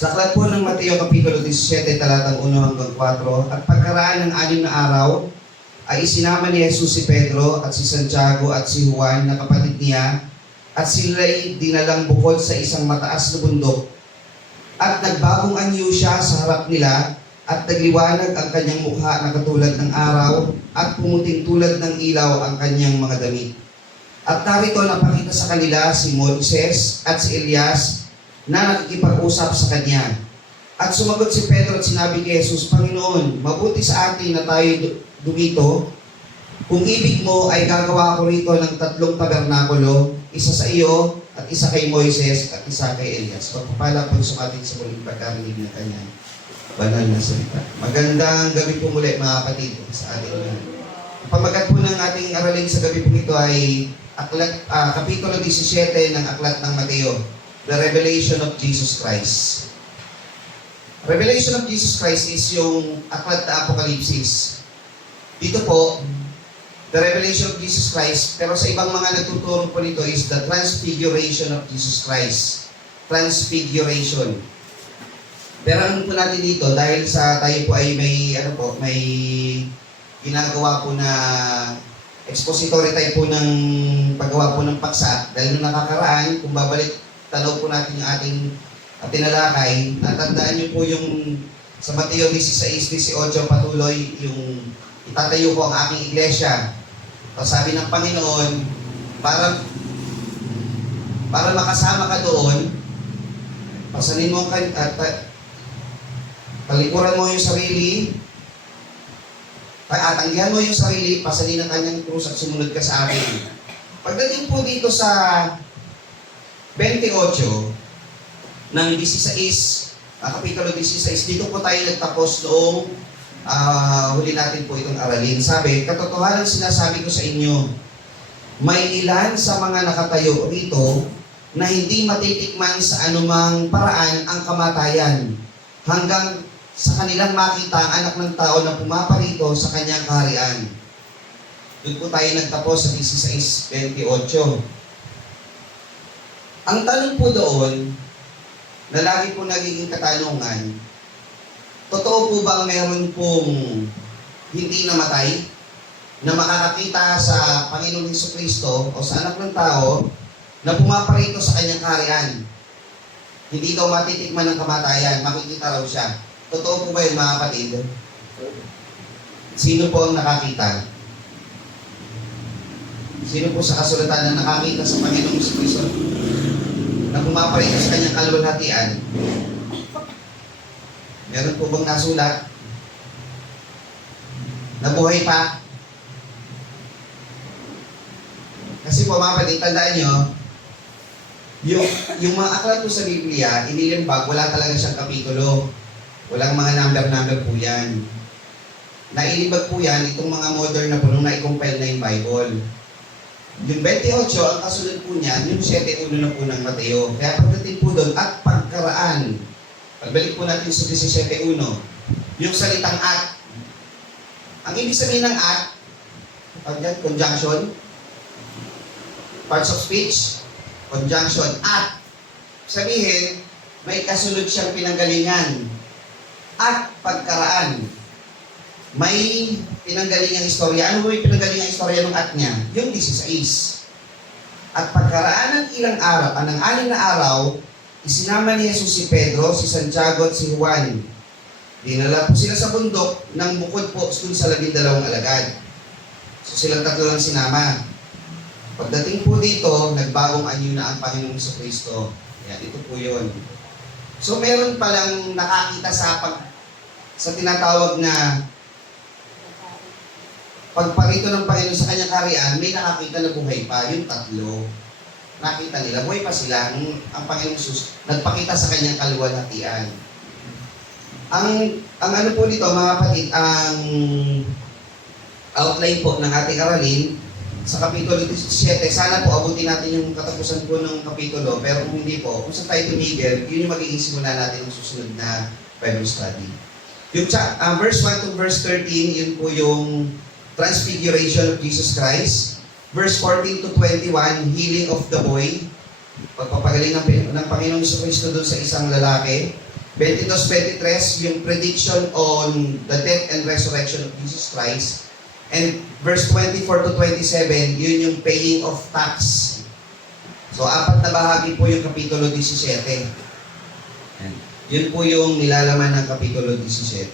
Sa aklat po ng Mateo Kapitulo 17, talatang 1 hanggang 4, at pagkaraan ng 6 na araw, ay isinama ni Jesus si Pedro at si Santiago at si Juan na kapatid niya, at sila'y dinalang bukod sa isang mataas na bundok. At nagbagong anyo siya sa harap nila, at nagliwanag ang kanyang mukha na katulad ng araw, at pumuting tulad ng ilaw ang kanyang mga damit. At narito napakita sa kanila si Moises at si Elias na nakikipag-usap sa kanya. At sumagot si Pedro at sinabi kay Jesus, Panginoon, mabuti sa atin na tayo dumito. Kung ibig mo ay gagawa ko rito ng 3 tabernakulo, isa sa iyo at isa kay Moises at isa kay Elias. Pagpapala po sa ating sa muling pagkarinig na kanya. Banal na salita. Magandang gabi po muli mga kapatid sa ating mga. Pamagat po ng ating aralin sa gabi po ito ay Kapitulo 17 ng Aklat ng Mateo. The Revelation of Jesus Christ. Revelation of Jesus Christ is yung aklat na Apokalipsis. Dito po, the Revelation of Jesus Christ, pero sa ibang mga nagtuturo po nito is the Transfiguration of Jesus Christ. Transfiguration. Pero ano po natin dito, dahil sa tayo po ay may ginagawa po na expository tayo po ng paggawa po ng paksa, dahil nung nakakaraan, kung babalik tanaw po natin yung ating tinalakay, natandaan niyo po yung sa Mateo 16:18 patuloy yung itatayo ko ang aking iglesia. Tapos sabi ng Panginoon, para makasama ka doon, pasanin mo at talikuran mo yung sarili, tanggihan mo yung sarili, pasanin ang kanyang krus at sumunod ka sa akin. Pagdating po dito sa 28 ng 16, Kapitulo 16, dito po tayo nagtapos noong huli natin po itong aralin. Sabi, katotohanan sinasabi ko sa inyo, may ilan sa mga nakatayo rito na hindi matitikman sa anumang paraan ang kamatayan hanggang sa kanilang makita ang anak ng tao na pumaparito sa kanyang kaharian. Doon po tayo nagtapos sa 16:28. Ang tanong po doon, na lagi po nagiging katanungan, totoo po bang meron pong hindi namatay na makakakita sa Panginoong Jesucristo o sa anak ng tao na pumaparito sa kanyang kaharian? Hindi daw matitikman ng kamatayan, makikita raw siya. Totoo po ba yun mga kapatid? Sino po ang nakakita? Sino po sa kasulatan na nakakita sa Panginoong Jesucristo na pumaparito sa kanyang kaluwalhatian? Meron po bang nasulat? Nabuhay pa? Kasi po mga kapatid, tandaan nyo, yung mga aklat po sa Biblia, inilimbag, wala talaga siyang kapitulo. Walang mga number po yan. Nailibag po yan, itong mga modern na po, nung na-compile na yung Bible. Yung 28, ang kasunod po niyan, yung 7.1 na po ng Mateo. Kaya pagdating po doon, at pagkaraan, pagbalik po natin sa 17.1, yung salitang at. Ang ibig sabihin ng at, conjunction, parts of speech, conjunction, at. Sabihin, may kasunod siyang pinanggalingan. At pagkaraan, may pinanggalingang istorya. Ano ba yung pinanggalingang istorya ng at niya? Yung 16. At pagkaraan ng ilang araw, ng 6 na araw, isinama ni Jesus si Pedro, si Santiago at si Juan. Dinala po sila sa bundok ng bukod po dun sa 12 alagad. So silang 3 lang sinama. Pagdating po dito, nagbagong anyo na ang Panginoong Jesucristo. Yan, ito po yun. So meron palang nakakita sa tinatawag na pagparito ng Panginoon sa kanyang kaharian, may nakakita na buhay pa, yung 3. Nakita nila, buhay pa sila, ang Panginoong Jesus nagpakita sa kanyang kaluwalhatian. Ang ano po dito, mga kapatid, ang outline po ng ating aralin, sa Kapitulo 17, sana po abutin natin yung katapusan po ng kapitulo, pero kung hindi po, kung saan tayo tumigil, yun yung magiging simula natin ng susunod na Bible study. Yung verse 1 to verse 13, yun po yung Transfiguration of Jesus Christ. Verse 14 to 21, healing of the boy. Pagpapagaling ng Panginoong Jesucristo doon sa isang lalaki. 22-23, yung prediction on the death and resurrection of Jesus Christ. And verse 24 to 27, yun yung paying of tax. So, 4 na bahagi po yung Kapitulo 17. Yan. Yun po yung nilalaman ng Kapitulo 17.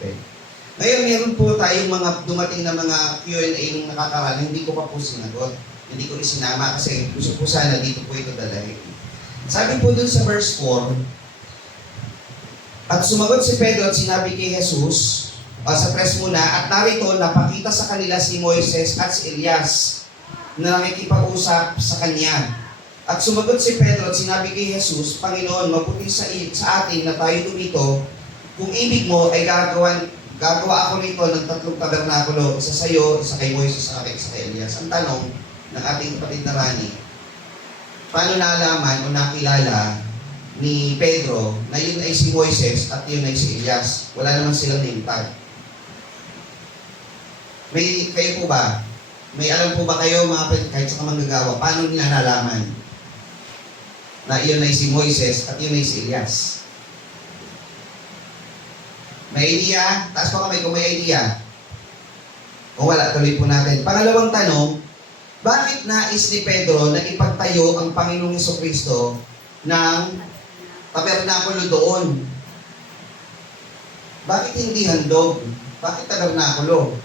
Ngayon, meron po tayong mga dumating na mga Q&A nung nakakaraan, hindi ko pa po sinagot. Hindi ko isinama kasi gusto po sana dito po ito dalahin. Sabi po dun sa verse 4, at sumagot si Pedro at sinabi kay Jesus, sa press muna, at narito napakita sa kanila si Moises at si Elias na nakikipag-usap sa kanya. At sumagot si Pedro at sinabi kay Jesus, Panginoon, mabuti sa atin na tayo dumito. Kung ibig mo ay gagawa ako rito ng 3 tabernakulo, isa sa iyo, isa kay Moises, isa kay Elias. Ang tanong ng ating kapatid na Rani, paano nalaman o nakilala ni Pedro na yun ay si Moises at yun ay si Elias? Wala naman silang name tag. Kayo po ba? May alam po ba kayo mga kahit sa manggagawa, paano nila nalaman na iyon ay si Moises at iyon ay si Elias? May idea? Taas pa kamay kung may idea. Kung wala, tuloy po natin. Pangalawang tanong, bakit nais ni Pedro na ipagtayo ang Panginoong Jesucristo ng tabernakulo doon? Bakit hindi handog? Bakit tabernakulo?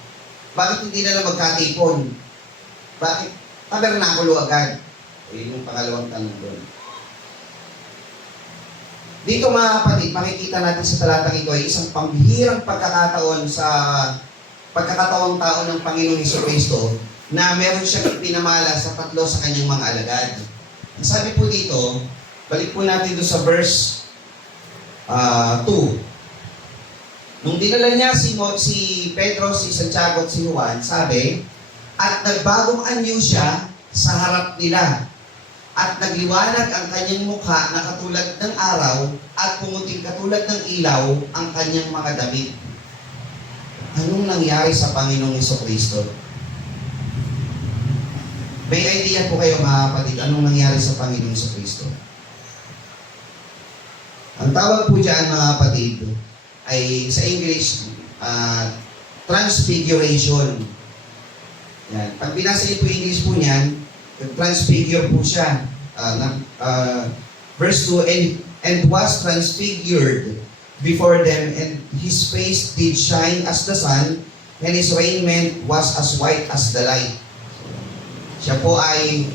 Bakit hindi na lang magkatipon? Bakit tabernakulo agad? Yun yung pangalawang tanong doon. Dito mga kapatid, makikita natin sa talatang ito ay isang pambihirang pagkakataon sa pagkakataong tao ng Panginoong Jesucristo na meron siyang pinamala sa 3 sa kanyang mga alagad. Ang sabi po dito, balik po natin doon sa verse 2. Nung dinala niya si Pedro, si Santiago at si Juan, sabi, at nagbagong anyo siya sa harap nila. At nagliwanag ang kanyang mukha na katulad ng araw at pumuting katulad ng ilaw ang kanyang mga damit. Anong nangyari sa Panginoong Jesucristo? May idea po kayo mga kapatid, anong nangyari sa Panginoong Jesucristo? Ang tawag po dyan mga kapatid ay sa English, transfiguration. Yan. Pag binasa niyo po yung English po niyan, transfigure po siya. Verse 2, and was transfigured before them, and his face did shine as the sun, and his raiment was as white as the light. Siya po ay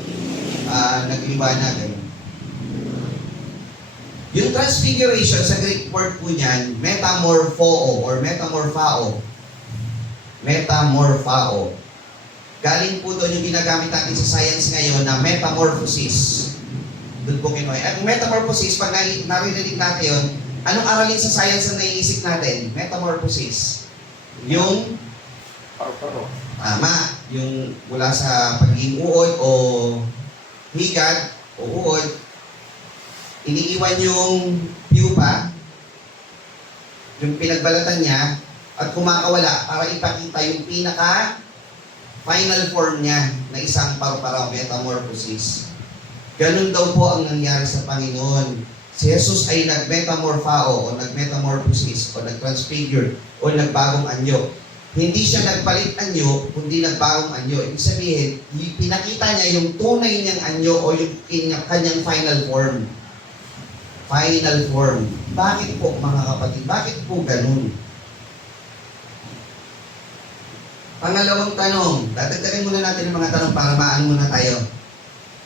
nagliwanag. Yung transfiguration, sa Greek word po niyan, metamorphoo or metamorphao. Metamorphao. Galing po doon yung ginagamit natin sa science ngayon na metamorphosis. Doon po kinuha. At metamorphosis, pag naririnig natin yun, anong aralin sa science na naiisip natin? Metamorphosis. Yung tama. Yung mula sa pagiging uod o higad o uod, iniiwan yung pupa, yung pinagbalatan niya, at kumakawala para ipakita yung pinaka final form niya na isang paru-paraw, metamorphosis. Ganun daw po ang nangyari sa Panginoon. Si Jesus ay nag-metamorphao o nag-metamorphosis o nag-transfigure o nagbagong anyo. Hindi siya nagpalit anyo, kundi nagbagong anyo. Ibig sabihin, pinakita niya yung tunay niyang anyo o yung kanyang final form. Final form. Bakit po mga kapatid? Bakit po ganun? Pangalawang tanong, dadagdagan muna natin ang mga tanong para maano muna tayo.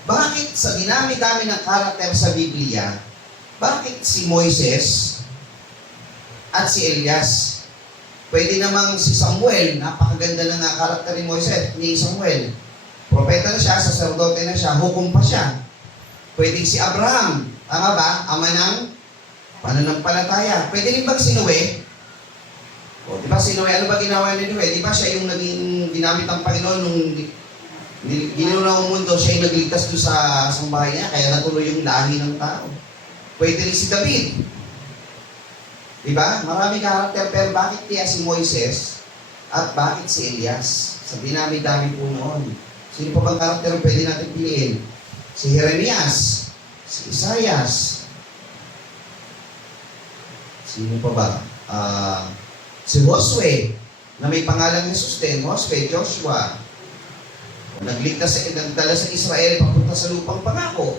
Bakit sa dinami-dami ng karakter sa Biblia, bakit si Moises at si Elias? Pwede namang si Samuel, napakaganda na nga karakter ni Moises, ni Samuel. Propeta na siya, sacerdote na siya, hukom pa siya. Pwede si Abraham, tama ba? Ama ng pananampalataya. Pwede rin bang si Noe? O, di ba si Noe, ano ba ginawa ni Noe? Di ba siya yung naging ginamit ng Panginoon nung ginuna ang mundo, siya yung nagligtas doon sa bahay niya, kaya natuloy yung lahi ng tao. Pwede rin si David. Di ba? Maraming karakter, pero bakit kaya si Moises at bakit si Elias? Sa dinami-dami po noon. Sino pa bang karakter ang pwede natin piliin? Si Jeremias, si Isaias, Sino pa ba? Si Josue, na may pangalang Jesus din. Josue, Joshua. Nagdala sa Israel papunta sa lupang pangako.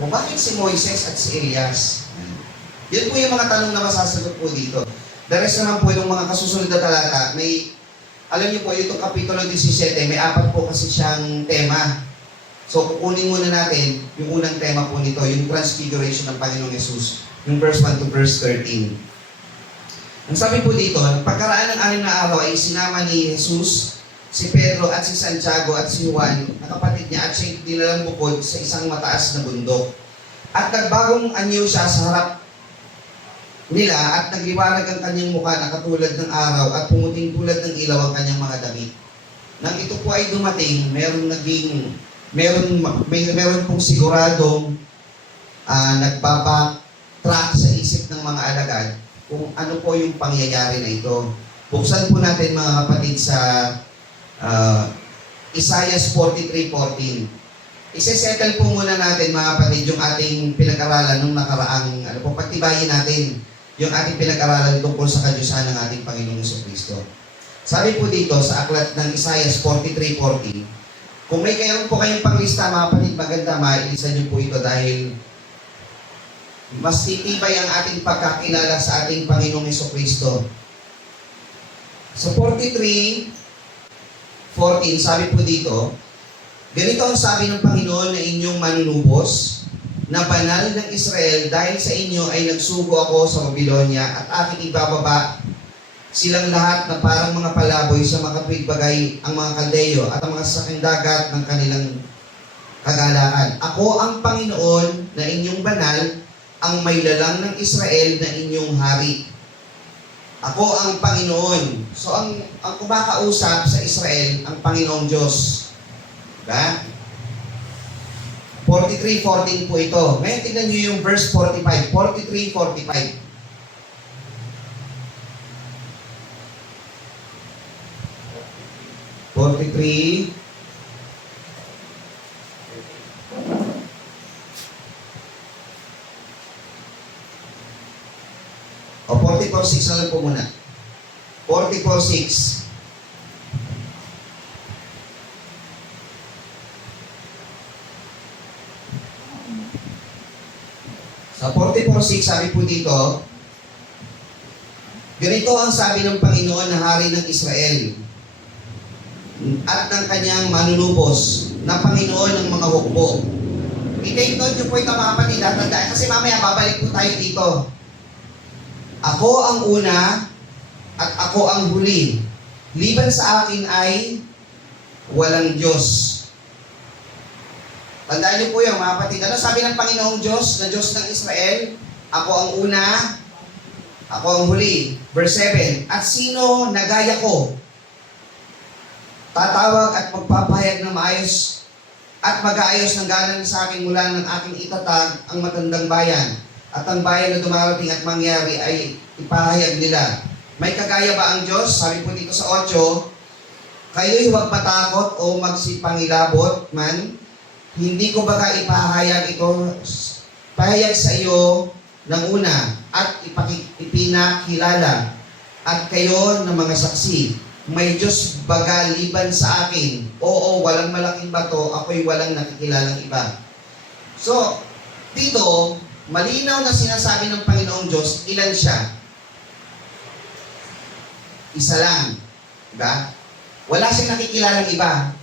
O bakit si Moises at si Elias? Yan po yung mga tanong na masasagot po dito. The rest naman po yung mga kasusunod na talata, may, alam niyo po, itong Kapitulo 17, may 4 po kasi siyang tema. So, kukunin muna natin yung unang tema po nito, yung Transfiguration ng Panginoong Yesus, yung verse 1 to verse 13. Ang sabi po dito, pagkaraan ng 6 na araw ay sinama ni Jesus, si Pedro at si Santiago at si Juan, na kapatid niya, at siya dinalang bukod sa isang mataas na bundok. At nagbagong anyo siya sa harap nila at nagliwanag ang kanyang mukha na katulad ng araw at pumuting tulad ng ilaw ang kanyang mga damit. Nang ito po ay dumating, meron pong siguradong nagbabacktrack sa isip ng mga alagad kung ano po yung pangyayari na ito. Buksan po natin mga kapatid sa Isaiah 43:14. Isesettle po muna natin mga kapatid yung ating pinag-aralan nung nakaraang, pagtibayin natin yung ating pinag-aralan tungkol sa kadyusan ng ating Panginoong Jesucristo. Sabi po dito sa aklat ng Isaiah 43:14, kung may kayo po kayong panglista mga kapatid, maganda mailisan niyo po ito dahil mas titibay ang ating pagkakilala sa ating Panginoong Jesucristo. Sa 43:14, sabi po dito, ganito ang sabi ng Panginoon na inyong manunubos, na banal ng Israel, dahil sa inyo ay nagsugo ako sa Babylonia at aking ibababa silang lahat na parang mga palaboy sa makatwid bagay ang mga Kaldeyo at ang mga sasakyang dagat ng kanilang kagalakan. Ako ang Panginoon na inyong banal, ang may lalang ng Israel na inyong hari. Ako ang Panginoon. So ang kumakausap sa Israel, ang Panginoong Diyos. Diba? 43:14 po ito. Ngayon tignan nyo yung verse 45. 43:45. O 44:6 na lang po muna. 44:6. Sa 44:6, sabi po dito, ganito ang sabi ng Panginoon na hari ng Israel at ng kanyang manunubos na Panginoon ng mga hukbo. I-take note nyo po ito mga kapatid, tandaan, kasi mamaya babalik po tayo dito. Ako ang una at ako ang huli. Liban sa akin ay walang Diyos. Tandaan niyo po yung mga kapatid. Ano sabi ng Panginoong Diyos, na Diyos ng Israel? Ako ang una, ako ang huli. Verse 7, at sino nagaya ko? Tatawag at magpapahayag na maayos at mag-aayos ng ganan sa akin mula ng aking itatag ang matandang bayan. At ang bayan na dumarating at mangyari ay ipahayag nila. May kagaya ba ang Diyos? Sabi po dito sa 8, kayo'y huwag matakot o magsipangilabot man. Hindi ko baka ipahayag sa iyo ng una at ipinakilala at kayo ng mga saksi. May Diyos baga liban sa akin. Oo, walang malaking bato, ako'y walang nakikilalang iba. So, dito, malinaw na sinasabi ng Panginoong Diyos, ilan siya? Isa lang. Diba? Wala siyang nakikilalang iba.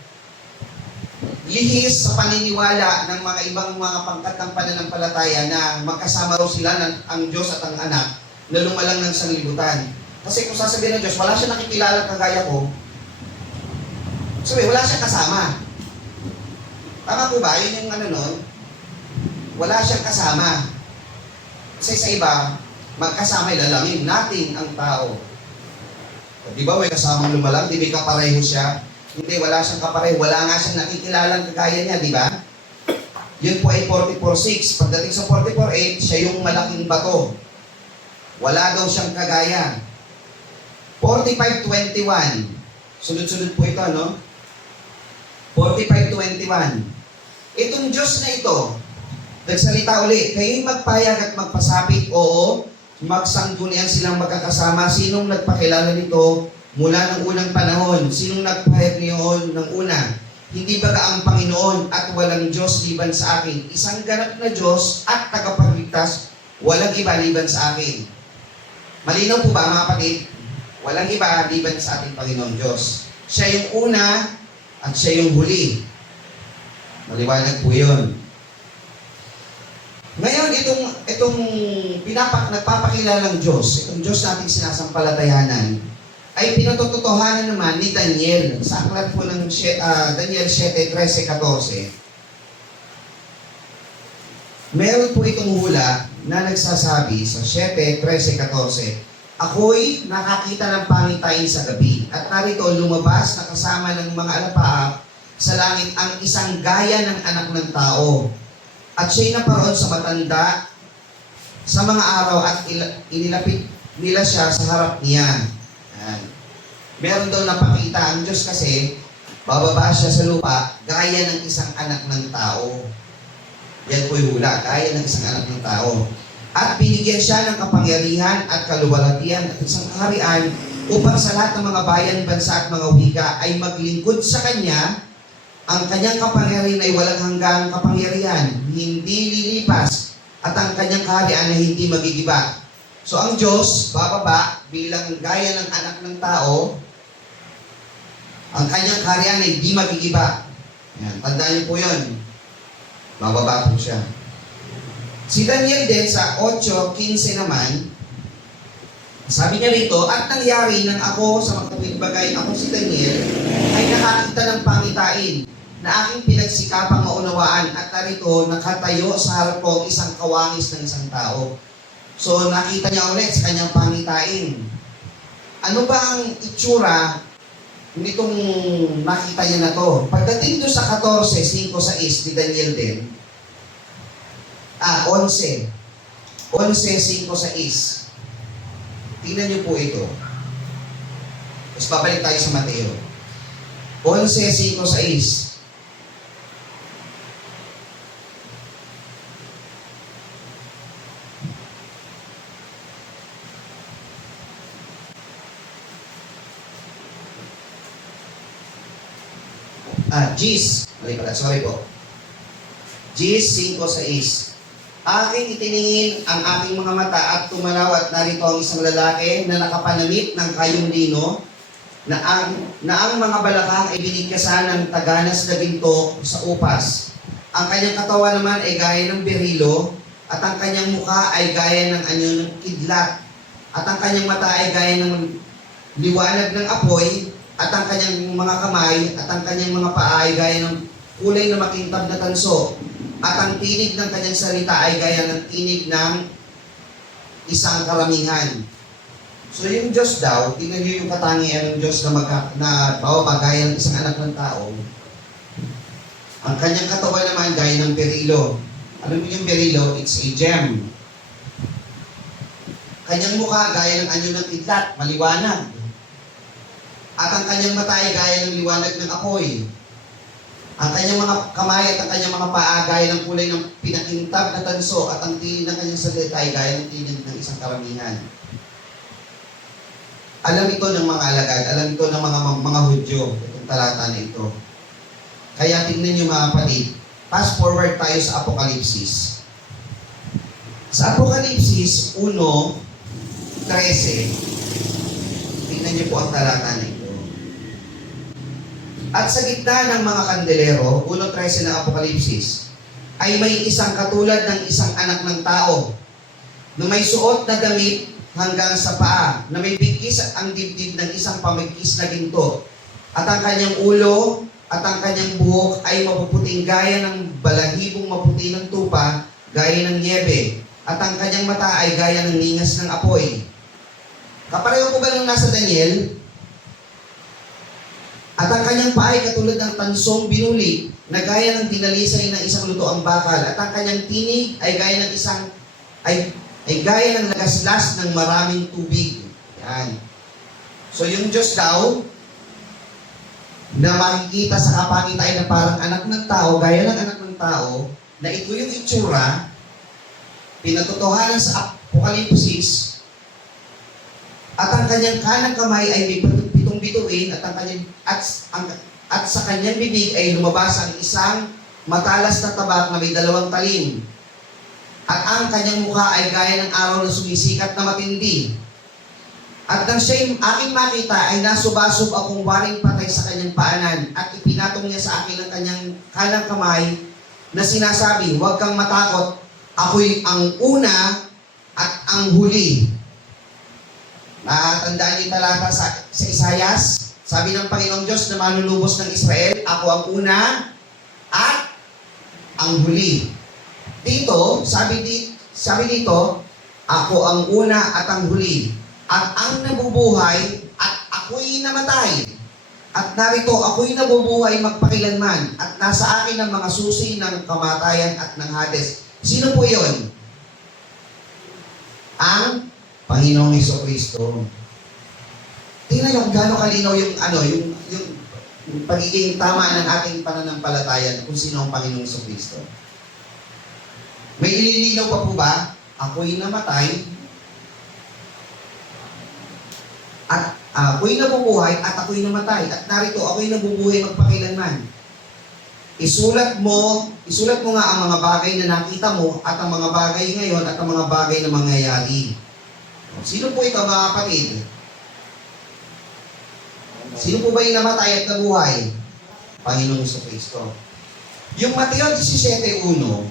Lihis sa paniniwala ng mga ibang mga pangkat ng pananampalataya na magkasama raw sila ang Diyos at ang anak na lumalang ng sanglibutan. Kasi kung sasabihin ng Diyos, wala siya nakikilala kagaya ko, sabi, wala siyang kasama. Tama po ba? Yun yung nun. Wala siyang kasama. Kasi sa iba, magkasama ilalangin natin ang tao. Di ba may kasamang lumalang? Di ba kapareho siya? Hindi, wala siyang kapareho. Wala nga siyang nakikilalang kagaya niya, di ba? Yun po ay 44:6. Pagdating sa 44:8, siya yung malaking bato. Wala daw siyang kagaya. 45:21. Sunod-sunod po ito, no? 45:21. Itong Diyos na ito, nagsalita uli, kayo'y magpayag at magpasapit, oo, magsanggunian silang magkakasama. Sinong nagpakilala nito mula ng unang panahon? Sinong nagpahayag niyon ng una? Hindi ba ang Panginoon at walang Diyos liban sa akin? Isang ganap na Diyos at tagapagligtas, walang iba liban sa akin. Malinaw po ba mga kapatid? Walang iba liban sa ating Panginoon Diyos. Siya yung una at siya yung huli. Maliwanag po yun. Ngayon, itong nagpapakilalang Diyos, itong Diyos nating sinasampalatayanan, ay pinatototohanan naman ni Daniel sa aklat po ng Daniel 7:13-14. Meron po itong hula na nagsasabi sa 7:13-14, ako'y nakakita ng pangitain sa gabi, at narito lumabas na kasama ng mga alapaap sa langit ang isang gaya ng anak ng tao. At siya'y naparoon sa matanda sa mga araw at inilapit nila siya sa harap niya. Ayan. Meron daw napakita ang Diyos kasi bababa siya sa lupa gaya ng isang anak ng tao. Yan po yung hula, gaya ng isang anak ng tao. At binigyan siya ng kapangyarihan at kaluwalhatian at isang kaharian upang sa lahat ng mga bayan, bansa at mga wika ay maglingkod sa Kanya. Ang Kanyang kapangyarihan ay walang hanggang kapangyarihan, hindi lilipas, at ang Kanyang kaharian ay hindi magigiba. So ang Diyos, bababa bilang gaya ng anak ng tao, ang Kanyang kaharian ay hindi magigiba. Yan, tandaan niyo po yun. Bababa po siya. Si Daniel din sa 8:15 naman, sabi niya rito, at nangyari nang ako sa makatuwid bagay, ako si Daniel, ay nakakita ng pangitain na aking pinagsikapang maunawaan, at narito nakatayo sa harap ko isang kawangis ng isang tao. So nakita niya ulit sa kanyang pangitain. Ano ba ang itsura nitong nakita niya na to? Pagdating doon sa 14:5-6 ni Daniel din, 11:5-6. Tingnan niyo po ito. Tapos babalik tayo sa Mateo. 11:5-6. Gis. Mali pala, sorry po. Gis 5:6. Aking itiningin ang aking mga mata at tumanaw, at narito ang isang lalaki na nakapanamit ng kayong lino, na ang mga balakang ay binigkasan ng taganas na ginto sa upas. Ang kanyang katawan naman ay gaya ng berilo, at ang kanyang mukha ay gaya ng anyo ng kidlat, at ang kanyang mata ay gaya ng liwanag ng apoy, at ang kanyang mga kamay at ang kanyang mga paa ay gaya ng kulay na makintab na tanso, at ang tinig ng kanyang salita ay gaya ng tinig ng isang karamihan. So yung Diyos daw, tingnan niyo yung katangian ng Diyos na gaya ng isang anak ng tao. Ang kanyang katawan naman gaya ng berilo. Alam niyo yung berilo? It's a gem. Kanyang mukha gaya ng anyo ng kidlat, maliwanag. At ang kanyang mata ay gaya ng liwanag ng apoy. Ang kanyang mga kamay at ang kanyang mga paa gaya ng kulay ng pinakintab na tanso, at ang tinig ng kanyang salita ay gaya ng tinig ng isang karamihan. Alam ito ng mga alagad, alam ito ng mga Hudyo, itong talata na ito. Kaya tingnan niyo mga kapatid, fast forward tayo sa Apokalipsis. Sa Apokalipsis 1:13, tingnan niyo po ang talata na ito. At sa gitna ng mga kandelero, 1:13 ng Apokalipsis, ay may isang katulad ng isang anak ng tao, na may suot na damit hanggang sa paa, na may bigkis ang dibdib ng isang pamigkis na ginto, at ang kanyang ulo at ang kanyang buhok ay mapuputing gaya ng balahibong maputi ng tupa, gaya ng niebe, at ang kanyang mata ay gaya ng ningas ng apoy. Kapareho po ba nung nasa Daniel? At ang kanyang paa ay katulad ng tansong binuli, na gaya ng dinalisay ng isang lutoang bakal, at ang kanyang tinig ay gaya ng gaya ng lagaslas ng maraming tubig. Yan. So yung Diyos daw, na makikita sa kapakitain na parang anak ng tao, gaya ng anak ng tao, na ito yung itsura, pinatotohanan sa Apokalipsis, at ang kanyang kanang kamay ay may pitong bituin, at at sa kanyang bibig ay lumabas ang isang matalas na tabak na may 2 talim. At ang kanyang mukha ay gaya ng araw na sumisikat na matindi. At nang siya'y aking makita ay nasubasub akong waring patay sa kanyang paanan, at ipinatong niya sa akin ang kanyang kanang kamay na sinasabi, "Huwag kang matakot, ako'y ang una at ang huli." Natandaan niyo yung talata sa Isayas? Sabi ng Panginoong Diyos na manlulubos ng Israel, "Ako ang una at ang huli." Dito, sabi dito, "Ako ang una at ang huli, at ang nabubuhay at ako'y namatay. At narito, ako'y nabubuhay magpakilanman, at nasa akin ang mga susi ng kamatayan at ng Hades." Sino po yun? Ang Panginoong Jesucristo. Tingnan nyo kung gaano kalinaw yung pagiging tama ng ating pananampalataya kung sino ang Panginoong Jesucristo. May ililinaw pa po ba? Ako'y namatay, at ako'y nabubuhay, at ako'y namatay. At narito, ako'y nabubuhay magpakilanman. Isulat mo nga ang mga bagay na nakita mo, at ang mga bagay ngayon, at ang mga bagay na mangyayari. Sino po ito, mga kapatid? Sino po ba yung namatay at nabuhay? Panginoong Jesucristo. Yung Mateo 17:1,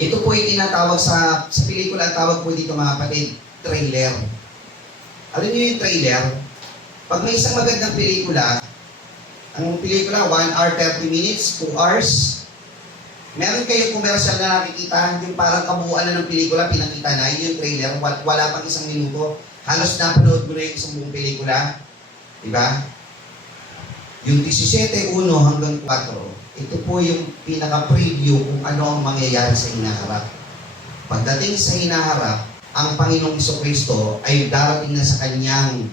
ito po ay tinatawag sa pelikula, ang tawag po dito, mga kapatid, trailer. Alam niyo yung trailer? Pag may isang magandang pelikula, ang pelikula, 1 hour 30 minutes, 2 hours, meron kayong commercial na nakikita, yung parang kabuuan na ng pelikula, pinakita na, yun yung trailer, wala pang 1 minuto, halos napanood mo na yung isang buong pelikula. Diba? Yung 17:1 hanggang 4, ito po yung pinaka-preview kung ano ang mangyayari sa hinaharap. Pagdating sa hinaharap, ang Panginoong Jesucristo ay darating na sa kanyang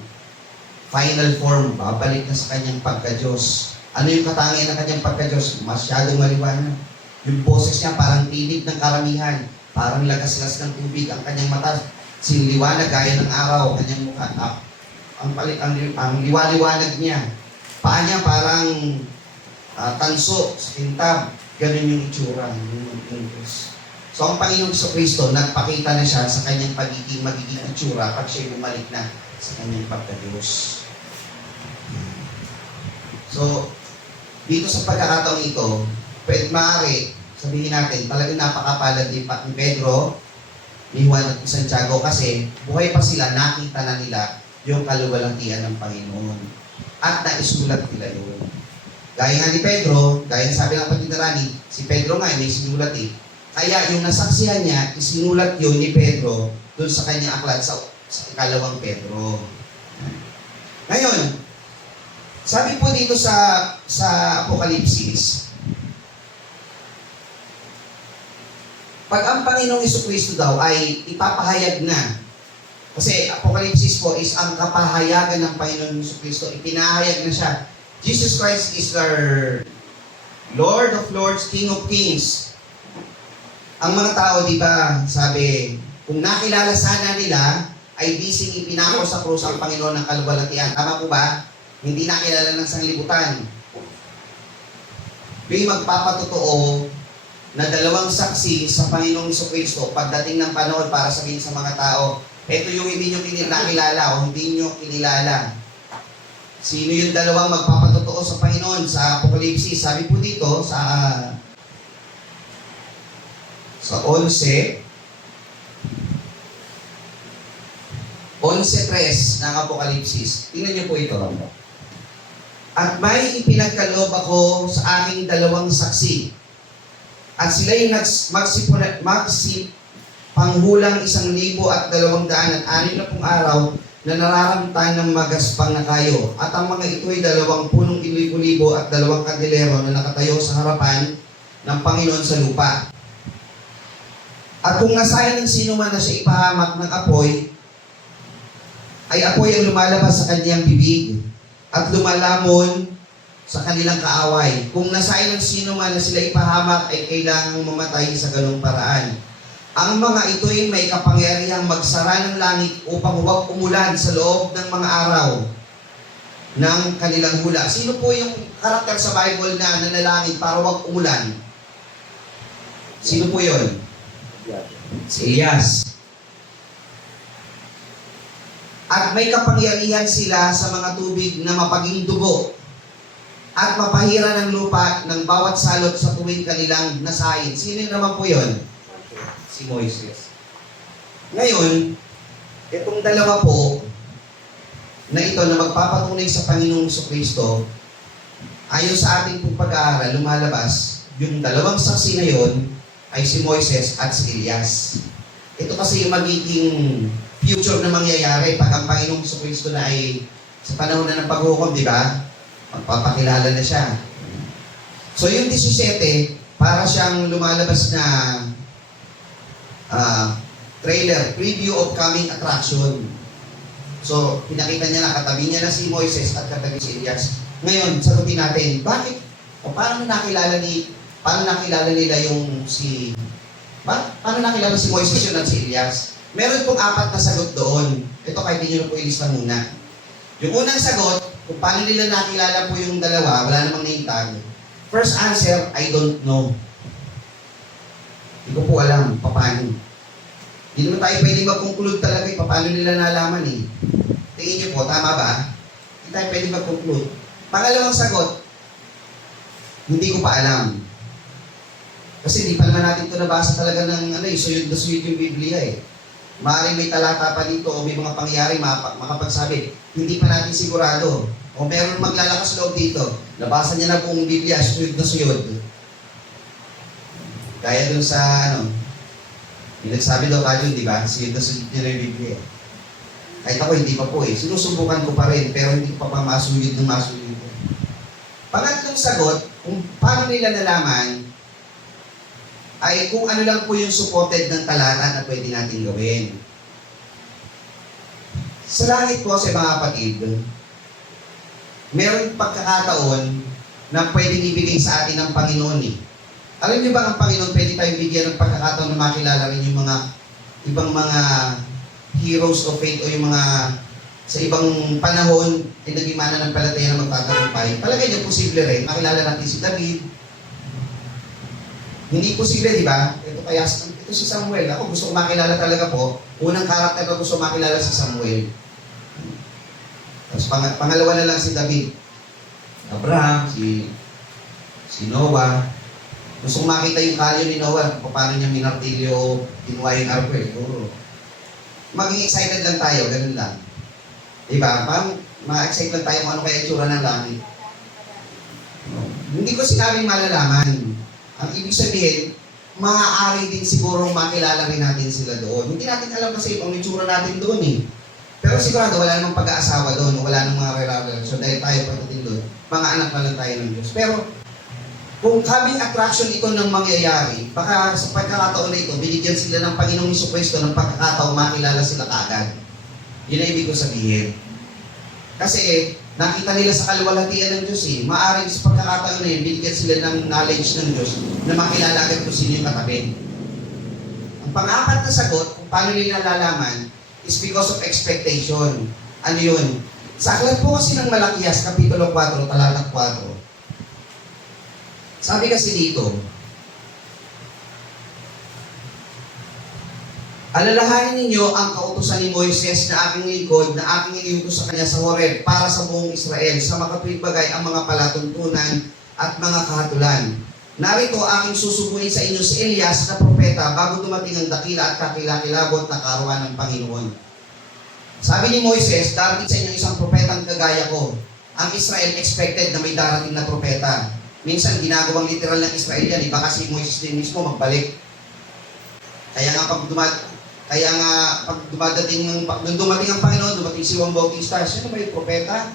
final form, babalik na sa kanyang pagka-Diyos. Ano yung katangian ng kanyang pagka-Diyos? Masyadong maliwanag. Yung boses niya parang tinig ng karamihan, parang lagas-las ng tubig ang kanyang mata, siniliwanag gaya ng araw, kanyang mukha. Ang liwaliwanag niya. Paa niya parang tanso, kintab. Ganun yung itsura. So ang Panginoong Jesucristo, nagpakita na siya sa kanyang magiging itsura pag siya bumalik na sa kanyang pagka-Diyos. So, dito sa pagkakataong ito, maaari, sabihin natin, talagang napakapalad ni Pedro, ni Juan at ni Santiago, kasi buhay pa sila, nakita na nila yung kaluwalhatian ng Panginoon. At naisulat nila yun. Gaya nga ni Pedro, gaya sabi ng kapatid na Rani, si Pedro nga may sinulat eh. Kaya yung nasaksihan niya, isinulat yun ni Pedro doon sa kanyang aklat sa ikalawang Pedro. Ngayon, sabi po dito sa Apokalipsis, pag ang Panginoong Jesucristo daw ay ipapahayag na, kasi Apokalipsis po is ang kapahayagan ng Panginoong Jesucristo, ipinahayag na siya. Jesus Christ is our Lord of Lords, King of Kings. Ang mga tao, di ba, sabi, kung nakilala sana nila, ay dising ipinako sa krus ang Panginoon ng kaluwalhatian. Tama po ba? Hindi nakilala ng sanglibutan. May magpapatotoo na 2 saksi sa Panginoong Jesucristo pagdating ng panahon para sabihin sa mga tao, ito yung hindi nyo nakilala o hindi nyo kinilala. Sino yung 2 magpapatotoo sa Panginoon sa Apokalipsis? Sabi po dito sa 11:3 ng Apokalipsis. Tingnan niyo po ito. At may ipinagkaloob ako sa aking 2 saksi. At sila'y magsipanghulang 1,260 araw na nararamtan ng magaspang na kayo. At ang mga ito'y 2 punong libo-libo at 2 kandilero na nakatayo sa harapan ng Panginoon sa lupa. At kung nasayan ng sino man na siya ipahamak ng apoy, ay apoy ang lumalabas sa kanyang bibig at lumalamon sa kanilang kaaway. Kung nasayan ng sino man na sila ipahamak, ay kailangang mamatay sa ganung paraan. Ang mga ito'y may kapangyarihang magsara ng langit upang huwag umulan sa loob ng mga araw ng kanilang hula. Sino po yung karakter sa Bible na nanalangin para huwag umulan? Sino po yun? Si Elias. At may kapangyarihan sila sa mga tubig na mapaging dugo at mapahira ng lupa ng bawat salot sa tuwing kanilang nasahin. Sino naman po yun? Si Moises. Ngayon, itong dalawa po na ito na magpapatunay sa Panginoong Jesucristo, ayon sa ating pong pag-aaral, lumalabas, yung dalawang saksi na yon ay si Moises at si Elias. Ito kasi yung magiging future na mangyayari pag ang Panginoong Jesucristo na ay sa panahon na ng paghukom, di ba? Magpapakilala na siya. So yung 17, para siyang lumalabas na trailer, preview of coming attraction. So, pinakita niya na, katabi niya na si Moises at katabi si Elias. Ngayon, sagutin natin, bakit, o paano nakilala nila yung paano nakilala si Moises yun at si Elias? Meron pong 4 na sagot doon. Ito kahit hindi nyo po ilista muna. Yung unang sagot, kung paano nila nakilala po yung dalawa, wala namang name tag. First answer, I don't know. Hindi ko po alam, paano. Hindi naman tayo pwede mag-conclude talaga paano nila nalaman eh. Tingin niyo po, tama ba? Hindi tayo pwede mag-conclude. Pangalawang sagot, hindi ko pa alam. Kasi hindi pa naman natin ito nabasa talaga ng suyod na suyod yung Biblia eh. Maaaring may talata pa dito o may mga pangyayari makapagsabi, hindi pa natin sigurado. O meron maglalakas loob dito, nabasa niya na pong Biblia, suyod na suyod. Kaya dun sa yung nagsabi daw kayo, di ba? Suyod na suyod niya na yung Biblia. Kahit ako hindi pa po eh. Sinusubukan ko pa rin, pero hindi ko pa masuyod ng masuyod. Pangatlong sagot, kung paano nila nalaman, ay kung ano lang po yung supported ng talata na pwede natin gawin. Sa langit po sa mga kapatid, meron pagkakataon na pwedeng ibigay sa atin ng Panginoon eh. Alam niyo ba ang Panginoon pwede tayong bigyan ng pagkakataon na makilala rin yung mga ibang mga heroes of faith o yung mga sa ibang panahon ay naging mananampalataya na magtatagumpay. Palagay niyo posible rin. Makilala natin si David. Hindi posible, di ba? Ito si Samuel. Ako gusto ko makilala talaga po. Unang karakter ko gusto makilala si Samuel. Tapos pangalawa na lang si David. Abraham, si Noah. Gusto ko makita yung kalyo ni Noah, paano niya minartilyo, kinuha yung arko eh. Maging excited lang tayo, ganun lang. Diba? Parang ma-excite lang tayo kung ano kaya itsura ng langit. Hindi ko sinabing malalaman. Ang ibig sabihin, maaari din sigurong makilala rin natin sila doon. Hindi natin alam kasi ang itsura natin doon eh. Pero sigurado wala namang pag-aasawa doon, wala namang mga relasyon dahil tayo pagdating doon, mga anak na lang tayo ng Diyos. Pero kung coming attraction ito ng mangyayari, baka sa pagkakataon na ito, binigyan sila ng Panginoong Jesucristo ng pagkakataon makilala sila kaagad. Yun ang ibig ko sabihin. Kasi nakita nila sa kaluwalhatian ng Diyos eh. Maaaring sa pagkakataon na yun, binigyan sila ng knowledge ng Diyos na makilala agad kung sino yung katabi. Ang pang-apat na sagot, kung paano nila nalalaman, is because of expectation. Ano yun? Sa aklat po kasi ng Malakias, Kapitulo 4, talata 4, sabi kasi dito, alalahanin ninyo ang kautusan ni Moises na aking lingkod na aking iniutos sa kanya sa Horeb para sa buong Israel sa makatuwid bagay ang mga palatuntunan at mga kahatulan. Narito aking susubuin sa inyo si Elias na propeta bago dumating ang dakila at kakilakilabot na karuan ng Panginoon. Sabi ni Moises, darating sa inyo isang propetang kagaya ko. Ang Israel expected na may darating na propeta. Minsan, ginagawang literal ng Israel yan. Baka si Moises din mismo magbalik. Kaya nga pag dumating ang Panginoon, dumating si Juan Bautista, sino ba yung propeta?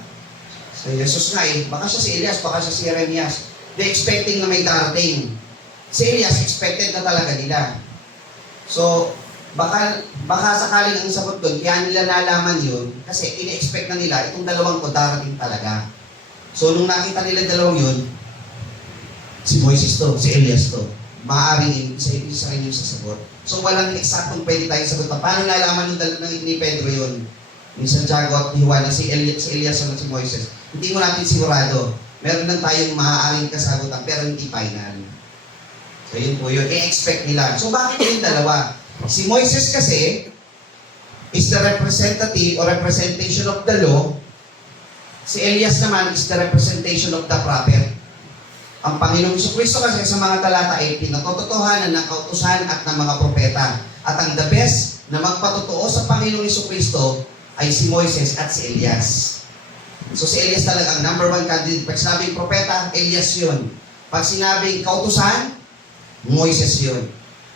Si Jesus nga eh. Baka siya si Elias, baka siya si Jeremias. They expecting na may darating. Si Elias expected na talaga nila. So, baka sakaling ang sagot doon, kaya nila nalaman yun, kasi ina-expect na nila, itong dalawang ko darating talaga. So, nung nakita nila dalawang yun, si Moises to, si Elias to. maaaring isa rin yung sasagot. So walang eksaktong pwede tayong sagot. Paano nalaman ni Pedro yun? Ni Santiago at ni Juan, si Elias at si Moises. Hindi mo natin sigurado. Meron lang tayong maaaring kasagutan pero hindi final. So yun po yun. I-expect nila. So bakit yung dalawa? Si Moises kasi is the representative or representation of the law. Si Elias naman is the representation of the prophet. Ang Panginoong Jesucristo kasi sa mga talata ay pinatotohanan ng kautusan at ng mga propeta. At ang the best na magpatotoo sa Panginoong Jesucristo ay si Moises at si Elias. So si Elias talaga ang number one candidate. Pag sinabing propeta, Elias yun. Pag sinabing kautusan, Moises yun.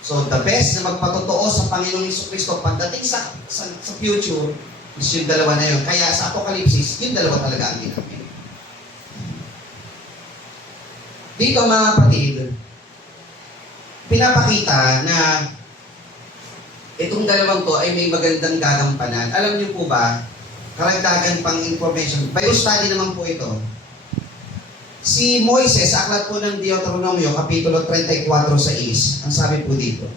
So the best na magpatotoo sa Panginoong Jesucristo pagdating sa future is yung dalawa na yun. Kaya sa Apokalipsis, yung dalawa talaga ang ginamit. Dito mga kapatid, pinapakita na itong dalawang to ay may magandang gagampanan. Alam niyo po ba, karagdagan pang information, Bible study naman po ito. Si Moises, aklat po ng Deuteronomio, Kapitulo 34:6, ang sabi po dito.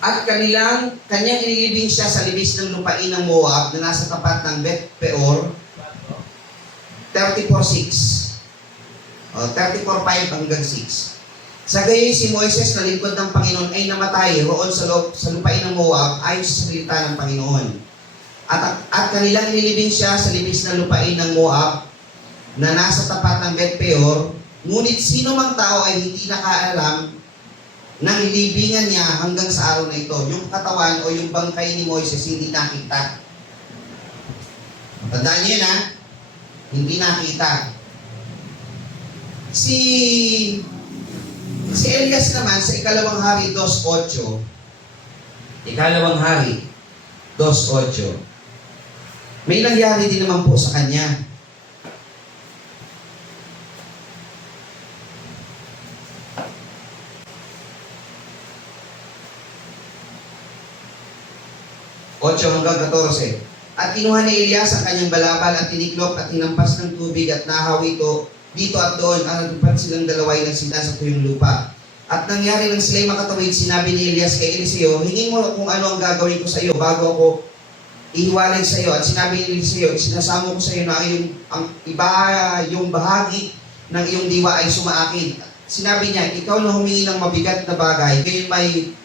At kanyang inilibing siya sa libis ng lupain ng Moab na nasa tapat ng Bet Peor, 34:6. 34:5 hanggang 6. Sa gayon si Moises na lingkod ng Panginoon ay namatay roon sa lupain ng Moab ayon sa salita ng Panginoon. At kanilang inilibing siya sa libis ng lupain ng Moab na nasa tapat ng Bet Peor, ngunit sino mang tao ay hindi nakaalam ng libingan niya hanggang sa araw na ito. Yung katawan o yung bangkay ni Moises hindi nakita. Tandaan niyo na, hindi nakita. Si Elias naman sa Ikalawang Hari 2:8, Ikalawang Hari 2:8, may nangyari din naman po sa kanya. Hanggang 14. At kinuha ni Elias ang kanyang balabal at tiniklop at hinampas ng tubig at nahawi ito dito at doon. Ang nagpat silang dalawa ay nagsita sa tuyong lupa. At nangyari nang sila'y makatawid, sinabi ni Elias kay Eliseo, hingin mo kung ano ang gagawin ko sa iyo bago ako ihiwalay sa iyo. At sinabi ni Eliseo, sinasamo ko sa iyo na yung bahagi ng iyong diwa ay sumaakin. Sinabi niya, ikaw na humingi ng mabigat na bagay, gayon may,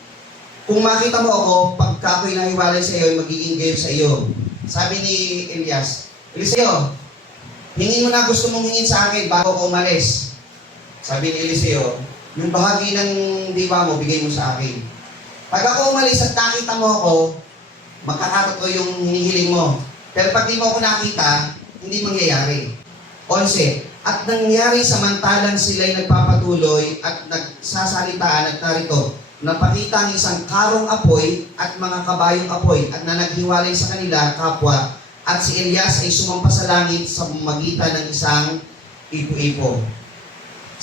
kung makita mo ako, pagka ako'y nahiwalay sa iyo, ay magiging gayon sa iyo. Sabi ni Elias, Eliseo, hingin mo na gusto mong hingin sa akin bago ako umalis. Sabi ni Eliseo, yung bahagi ng diwa mo, bigay mo sa akin. Pag ako umalis at nakita mo ako, magkakatotoo yung hinihiling mo. Pero pag di mo ako nakita, hindi mangyayari. 11. At nangyari samantalang sila'y nagpapatuloy at nagsasalitaan at narito, napakita ang isang karong apoy at mga kabayong apoy at na naghiwalay sa kanila kapwa at si Elias ay sumampa sa langit sa magitan ng isang ipo-ipo.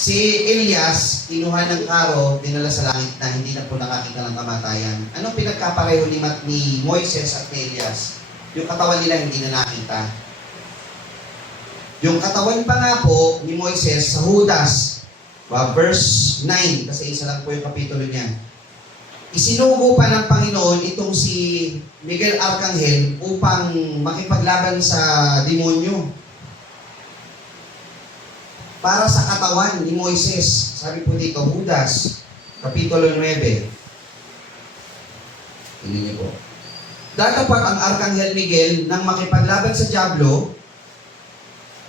Si Elias, kinuha ng karo, dinala sa langit na hindi na po nakakita ng kamatayan. Anong pinagkapareho ni Moises at ni Elias? Yung katawan nila hindi na nakita. Yung katawan pa nga po ni Moises sa Judas, verse 9, kasi isa lang po yung kapitulo niya. Isinugo pa ng Panginoon itong si Miguel Arcangel upang makipaglaban sa demonyo. Para sa katawan ni Moises, sabi po dito, Judas, Kapitulo 9. Tingnan niyo po. Datapat ang Arcangel Miguel nang makipaglaban sa Diablo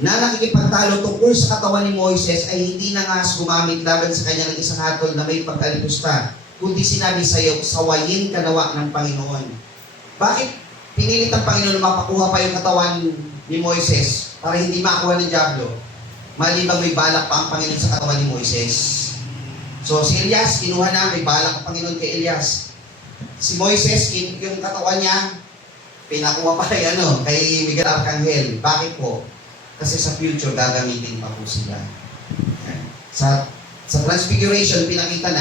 na nakikipagtalo tungkol sa katawan ni Moises ay hindi na nga gumamit laban sa kanya ng isang hatol na may pag-alipusta, kundi sinabi sa iyo, sawayin ka nawa ng Panginoon. Bakit pinilit ng Panginoon na mapakuha pa yung katawan ni Moises para hindi makuha ng Diablo? Malibang may balak pa ang Panginoon sa katawan ni Moises. So si Elias, kinuha na, may balak ang Panginoon kay Elias. Si Moises, yung katawan niya, pinakuha pa kay Miguel Arcangel. Bakit po? Kasi sa future, gagamitin pa po sila. Sa Transfiguration, pinakita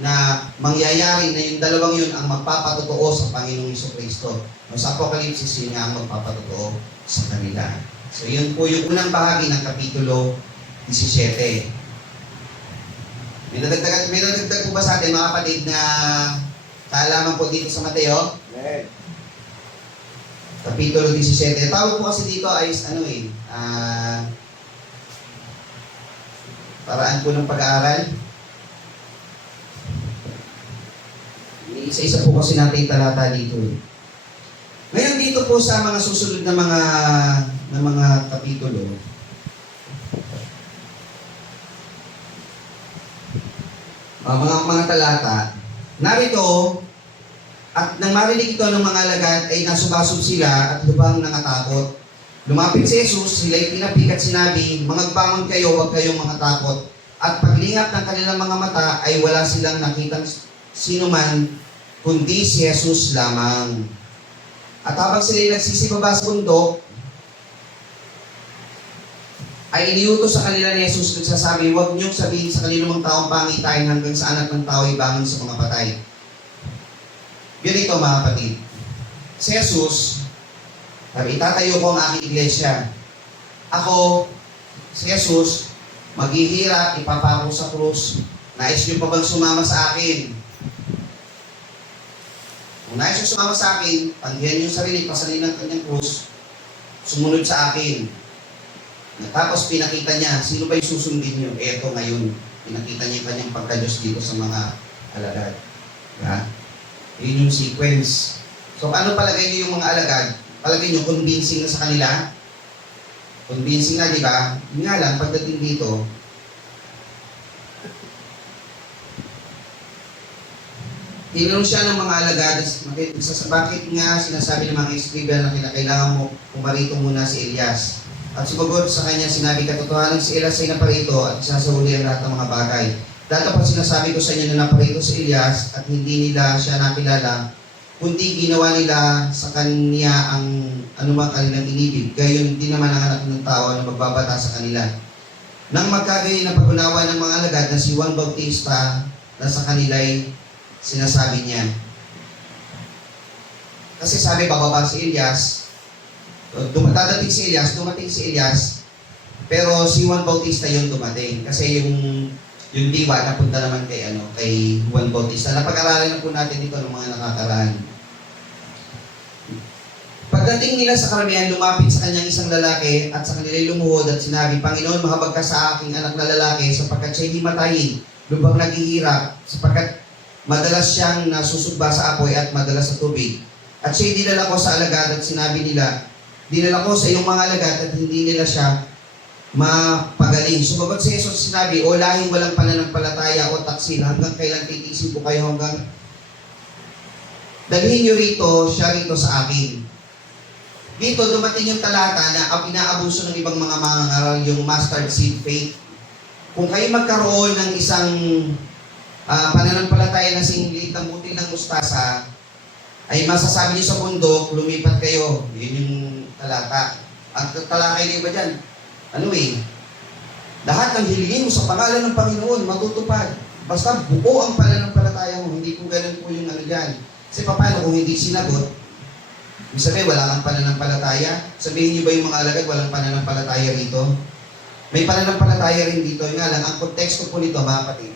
na mangyayari na yung dalawang yun ang magpapatotoo sa Panginoong Jesucristo. Sa Apokalipsis, yun nga ang magpapatotoo sa kanila. So yun po yung unang bahagi ng Kapitulo 17. May nadagdag po ba sa atin mga kapatid na kaalaman po dito sa Mateo? Amen. Kapitulo 17. Tawag po kasi dito ay paraan po ng pag-aaral. Isa-isa po kasi natin talata dito. Ngayon dito po sa mga susunod na mga kapitulo, mga talata, narito, at nang marinig ito ng mga alagad ay nasubasog sila at lubang nangatakot. Lumapit si Jesus, sila'y tinapik at sinabi, "Mangagbangon kayo, huwag kayong mangatakot." At paglingap ng kanilang mga mata ay wala silang nakitang sinuman, kundi si Jesus lamang. At habang sila'y nagsisibaba sa bundok, ay iniutos sa kanila ni Jesus nagsasabi, "Huwag niyong sabihin sa kaninumang taong pangitain hanggang sa anak ng tao ay bangon sa mga patay." Ganito mga kapatid, si Jesus, sabi, "Itatayo ko ang aking iglesia. Ako, si Jesus, maghihirap, ipapako sa krus. Nais niyo pa bang sumama sa akin? Kung nais niyo sumama sa akin, tanggihan niyo yung sarili, pasalin ang kanyang krus, sumunod sa akin." Tapos pinakita niya, sino ba yung susundin niyo? Eto ngayon, pinakita niya yung kanyang pagka-Diyos dito sa mga alagad. Diba? Yun yung sequence. So, paano palagay niyo yung mga alagad? Palagay niyo, convincing na sa kanila? Convincing na, di ba? Yun nga lang, pagdating dito, tinanong siya ng mga alagad, bakit nga sinasabi ng mga escriba na kailangan mo pumarito muna si Elias? At sumagot sa kanya, sinabi, "Katotohanan si Elias ay naparito at isasahuli ang lahat ng mga bagay. Datapat sinasabi ko sa inyo na naparito si Elias at hindi nila siya nakilala, kundi ginawa nila sa kanya ang anumang kanilang inibig. Gayon din naman ang anak ng tao na magbabata sa kanila." Nang magkagayon na pag-unawa ng mga alagad na si Juan Bautista na sa kanila'y sinasabi niya. Kasi sabi, bababa si Elias, dumating si Elias, pero si Juan Bautista yung dumating. Kasi yung diwa napunta naman kay Juan Bautista. Napag-aralan na po natin dito ng mga nakakaraan. Pagdating nila sa karamihan, lumapit sa kanyang isang lalaki at sa kanila'y lumuhod at sinabi, "Panginoon, mahabag ka sa aking anak na lalaki sapagkat siya'y himatayin, lubang naghihirap, sapagkat madalas siyang nasusugba sa apoy at madalas sa tubig. At siya'y dinala ko sa alagad at sinabi nila, dinala ko sa iyong mga alagad at hindi nila siya mapagaling." Sumagot si Jesus, sinabi, "O lahing walang pananampalataya o taksil, hanggang kailan titiisin ko kayo hanggang dalhin niyo siya rito sa akin." Dito dumating yung talata na pinaabuso ng ibang mga mangangaral, yung mustard seed faith. Kung kayo magkaroon ng isang pananampalataya na singliit ng butil ng mustasa, ay masasabi niyo sa bundok, lumipat kayo. Yun yung talata. At talakay niyo ba dyan? Lahat ng hilingin mo sa pangalan ng Panginoon, matutupad. Basta buo ang pananampalataya mo. Hindi po ganun po yung dyan. Kasi paano kung hindi sinagot, ibig sabihin, wala kang pananampalataya. Sabihin niyo ba yung mga alagad, walang pananampalataya rito? May pananampalataya rin dito. Yung nga lang, ang konteksto po nito, mga kapatid,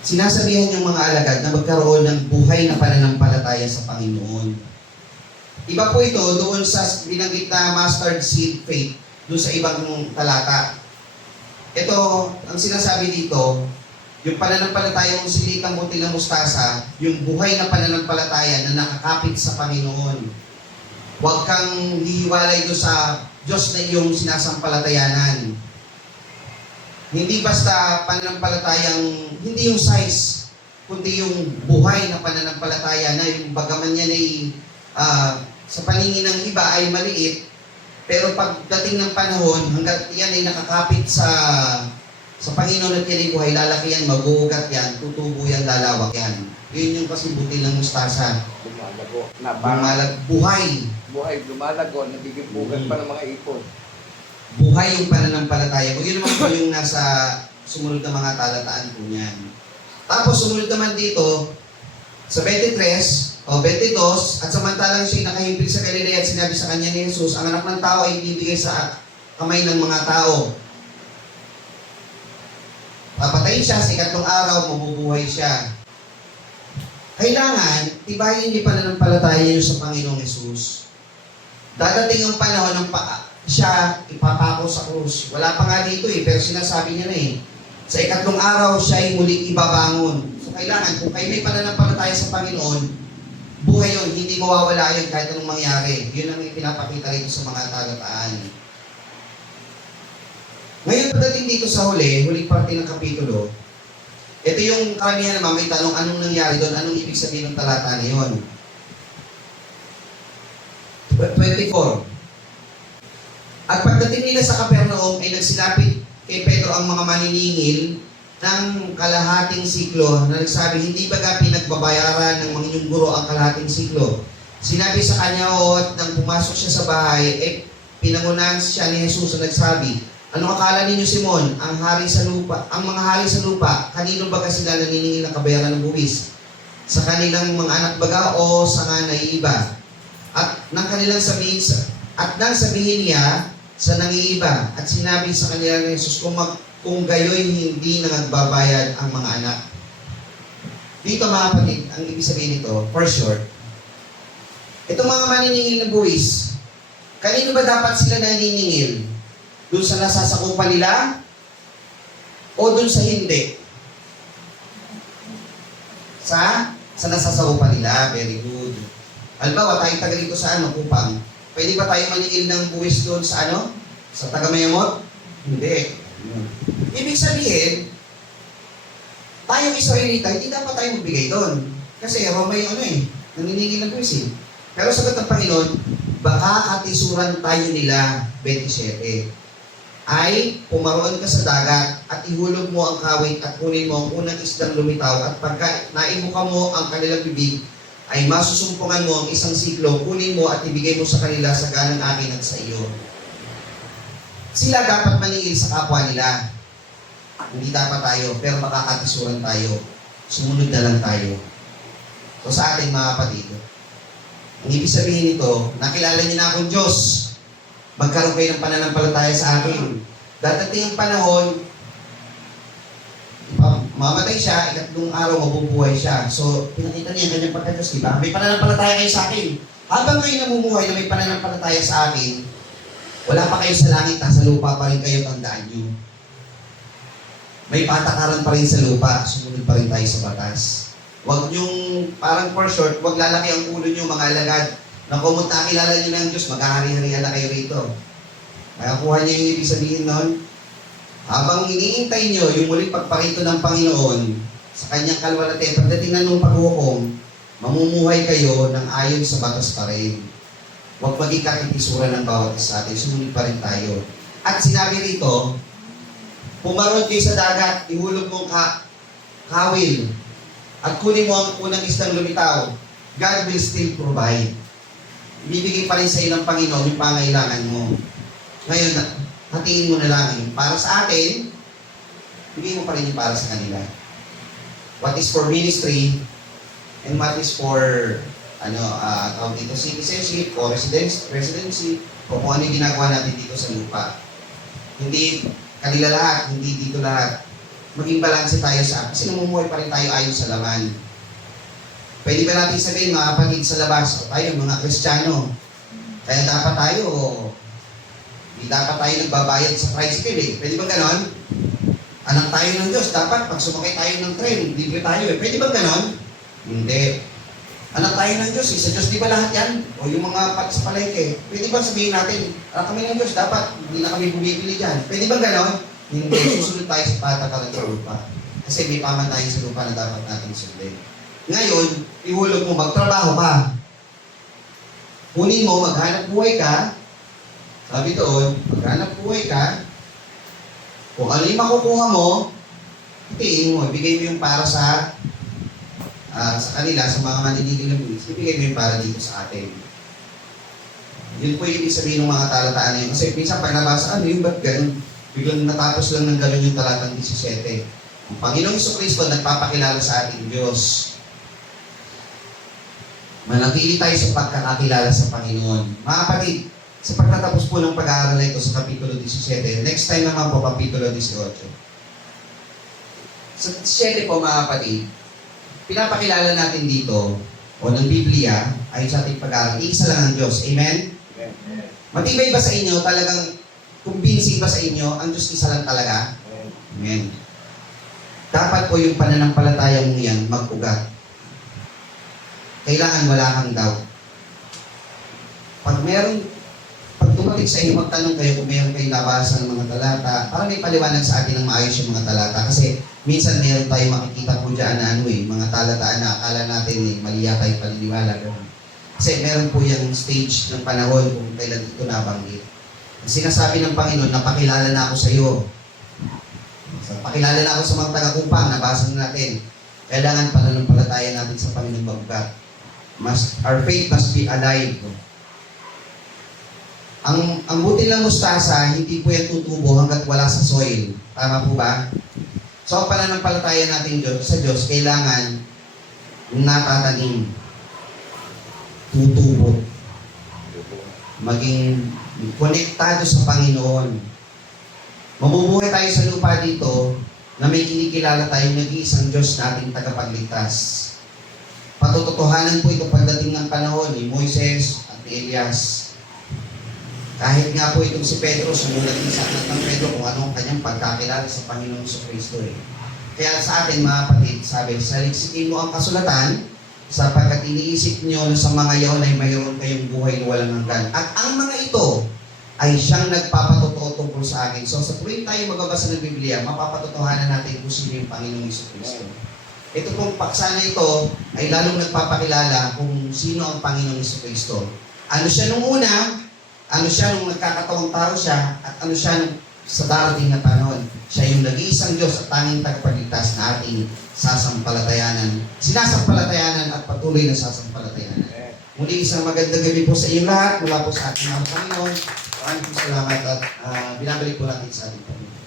sinasabihan yung mga alagad na magkaroon ng buhay na pananampalataya sa Panginoon. Iba po ito doon sa binanggit na mustard seed faith, doon sa ibang talata. Ito, ang sinasabi dito, yung pananampalataya mong silitang butil ng mustasa, yung buhay na pananampalataya na nakakapit sa Panginoon. Huwag kang hihiwalay doon sa Diyos na iyong sinasampalatayanan. Hindi basta pananampalatayang, hindi yung size, kundi yung buhay na pananampalataya na yung bagaman niya ay sa paningin ng iba ay maliit, pero pagdating ng panahon, hanggat yan ay nakakapit sa Panginoon at yan ay buhay, lalaki yan, magugat yan, tutubo yan, lalawak yan. Yun yung kasi butil ng mustasa. Lumalago. Buhay. Buhay, lumalago, nagiging bugat pa ng mga ipon. Buhay yung pananampalataya ko. Yun naman po yung nasa sumunod na mga talataan po niyan. Tapos sumunod naman dito, sa 23 o 22, at samantalang siya'y nakahimpil sa Galilea at sinabi sa kanya ni Jesus, ang anak ng tao ay ibibigay sa kamay ng mga tao. Papatayin siya, sa ikatlong araw, mabubuhay siya. Kailangan, tibayin niyo pananampalataya niyo sa Panginoong Hesus. Dadating ang panahon ng siya ipapako sa krus. Wala pa nga dito pero sinasabi niya na Sa ikatlong araw, siya ay muling ibabangon. So kailangan, kung kayo may pananampalataya sa Panginoon, buhay yun, hindi mawawala yun kahit anong mangyari. Yun ang ipinapakita rito sa mga talataan. Ngayon, pagdating dito sa huling parte ng kapitulo, ito yung karamihan naman, may tanong anong nangyari doon, anong ibig sabihin ng talata na yun. 24. At pagdating nila sa Capernaum, ay nagsilapit kay Pedro ang mga maniningil ng kalahating siklo na nagsabi, hindi baga pinagbabayaran ng mga inyong guro ang kalahating siklo. Sinabi sa kanya, nang pumasok siya sa bahay, pinangunahan siya ni Jesus na nagsabi, ano akala ninyo, Simon, ang mga hari sa lupa, kanino baga sila naniningil ng kabayaran ng buwis? Sa kanilang mga anak baga o sa nga naiiba? At nang sabihin niya sa nangiiba, at sinabi sa kanila ni Jesus, kung gayoy hindi na nagbabayad ang mga anak. Dito mga kapatid, ang ibig sabihin nito, for short, itong mga maniningil ng buwis, kanino ba dapat sila naniningil? Doon sa nasasakupan nila o doon sa hindi? Sa nasasakupan nila. Very good. Halimbawa, tayong taga dito sa Kupang. Pwede ba tayo maningil ng buwis doon sa Sa Tagamayamot? Hindi. Ibig sabihin, tayong Israelita, hindi dapat tayo magbigay doon. Kasi may naniningil ng buwis Pero sagot ng Panginoon, baka katisuran tayo nila, 27. Ay pumaroon ka sa dagat at ihulog mo ang kawit at kunin mo ang unang isdang lumitaw at pagka naibuka mo ang kanilang bibig ay masusumpungan mo ang isang siklo, kunin mo at ibigay mo sa kanila sa ganang akin at sa iyo. Sila dapat maningil sa kapwa nila. Hindi dapat tayo, pero makakatisuran tayo. Sumunod na lang tayo. So sa atin mga kapatid, ang ibig sabihin nito, nakilala niyo na akong Diyos. Magkaroon kayo ng pananampalataya sa akin. Dadating ang panahon, mamatay siya, ikatlong araw mabubuhay siya. So, pinakita niya ang kanyang pagkakas, diba? May pananampalataya kayo sa akin. Habang kayo namumuhay na may pananampalataya sa akin, wala pa kayo sa langit, nasa lupa pa rin kayo, tandaan nyo. May patakaran pa rin sa lupa, sumunod pa rin tayo sa batas. Huwag yung, parang for short, huwag lalaki ang ulo nyo, mga alagad. Na kung kilala nyo ng Diyos, maghahari-harihan na kayo rito. Nakakuha niyo yung ibig sabihin nun? Habang iniintay nyo yung muling pagparito ng Panginoon sa kanyang kalwalhati, pagdating na nung paghukom, mamumuhay kayo ng ayon sa batas pa rin. Huwag maging kakikisura ng bawat isa atin, sumunod pa rin tayo. At sinabi rito, pumaroon kayo sa dagat, ihulog mo ang kawil, at kunin mo ang unang isdang lumitaw. God will still provide. Ibibigay pa rin sa iyo ng Panginoon yung pangailangan mo. Ngayon, hatiin mo na lang para sa atin, bigay mo pa rin yung para sa kanila. What is for ministry, and what is for, tawag dito, citizenship, o residency, o kung ano yung ginagawa natin dito sa lupa. Hindi kanila lahat, hindi dito lahat. Maging balanse tayo kasi namumuhay pa rin tayo ayon sa laman. Pwede ba natin sabihin, mga kapatid sa labas, tayo mga Kristiyano, kaya hindi dapat tayo nagbabayad sa tricycle Pwede ba ganon? Anak tayo ng Diyos, dapat pag sumakay tayo ng train, libre tayo Pwede ba ganon? Hindi. Anak tayo ng Diyos sa Diyos di ba lahat yan? O yung mga sa palengke, pwede ba sabihin natin, kami ng Diyos, dapat hindi na kami bumibili dyan. Pwede ba ganon? Hindi, susunod tayo sa patakaran sa lupa. Kasi may pamantayan sa lupa na dapat natin sundin. Ngayon, ihulog mo, magtrabaho ka. Kunin mo, maghanap buhay ka. Sabi doon, maghanap buhay ka. Kung ano yung makukuha mo, hitiin mo, ibigay mo yung para sa kanila, sa mga maninigil na buwis, ibigay mo yung para dito sa atin. Yun po yung ibig sabihin ng mga talataan na yun. Kasi minsan pag nabasa, yung ba't ganun? Biglang natapos lang ng ganun yung talatang 17. Ang Panginoong Jesucristo nagpapakilala sa ating Diyos. Manatili tayo sa pagkakakilala sa Panginoon. Mga kapatid, Sa pagtatapos po ng pag-aaral na ito sa Kapitulo 17, next time naman po, Kapitulo 18. Sa 7 po mga kapatid, pinapakilala natin dito, o ng Biblia, ayon sa ating pag-aaral, isa lang ang Diyos. Amen? Amen. Matibay ba sa inyo, talagang convincing ba sa inyo, ang Diyos isa lang talaga? Amen. Dapat po yung pananampalataya mo yan mag-ugat. Kailangan wala kang doubt. Pag tumating sa inyo, magtanong kayo kung meron kayong nabasa ng mga talata, para may paliwanag sa atin ng maayos yung mga talata. Kasi minsan meron tayo makikita po dyan na mga talataan na akala natin mali yata yung paniniwala. Kasi meron po yung stage ng panahon kung kailan ito nabanggit. Sinasabi ng Panginoon, napakilala na ako sa iyo. So, pakilala na ako sa mga taga-kupang, nabasa na natin. Kailangan pananampalataya natin sa Panginoon mabugat. Our faith must be alive. Ang butil ng mustasa, hindi po yan tutubo hanggat wala sa soil. Tama po ba? So, ang pananampalataya natin sa Diyos, kailangan natatanim, tutubo, maging konektado sa Panginoon. Mabubuhay tayo sa lupa dito na may kinikilala tayong nag-iisang Diyos nating tagapagligtas. Patutotohanan po ito pagdating ng panahon ni Moises at ni Elias. Kahit nga po itong si Pedro, sumulat din sa aklat ng Pedro kung anong kanyang pagkakilala sa Panginoong Kristo. Kaya sa atin mga kapatid, sabi, saliksikin mo ang kasulatan sapagkat iniisip niyo na sa mga yaon ay mayroon kayong buhay na walang hanggan. At ang mga ito ay siyang nagpapatotoo tungkol sa akin. So sa tuwing tayo magbabasa ng Biblia, mapapatotohanan natin kung sino yung Panginoong Kristo. Ito pong paksa na ito ay lalong nagpapakilala kung sino ang Panginoong Kristo. Ano siya nung una, ano siya nung nagkakataong tao siya, at ano siya nung sa darating na panahon. Siya yung nag-iisang Diyos at tanging tagapagligtas na ating sinasampalatayanan at patuloy na sasampalatayanan. Muli isang magandang gabi po sa inyo lahat mula po sa ating mga Panginoon. Maraming po salamat at binabalik po natin sa ating Panginoon.